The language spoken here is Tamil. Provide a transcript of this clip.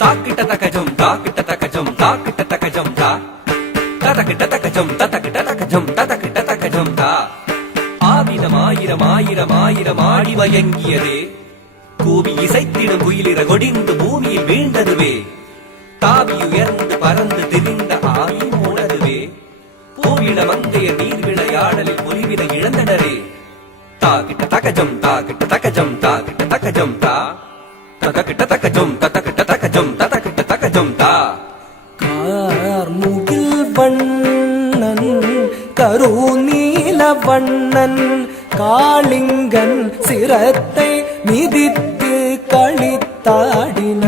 தாக்கிட்ட தக்கஜம் தாக்கிட்ட தக்கஜம் தாக்கிட்ட தக்கஜம் தா ததக்கிட்ட தக்கஜம் ததக்கிட்ட தக்கஜம் ததக்கிட்ட தக்கஜம் தா ஆவினம் ஆயிரம் ஆயிரம் ஆயிரம் ஆடி வயங்கியதே கூவி இசைத்திடும் குயிலிற கொடிந்து பூமியில் வீழ்ந்ததுவே தாவி உயர்ந்து பறந்து திரிந்த ஆவி போனதுவே பூவிட மங்கைய நீர் விளையாடலில் பொலிவிட இழந்தனரே தாக்கிட்ட தக்கஜம் தாக்கிட்ட தக்கஜம் தாக்கிட்ட தக்கஜம் தா ததக்கிட்ட தக்கஜம் ததக்கிட்ட தக்கஜம் ததக்கிட்ட தக்கஜம் தா கார்முகில் வண்ணன் கருநீல வண்ணன் காளிங்கன் சிரத்தை மிதித்து களித்தாடின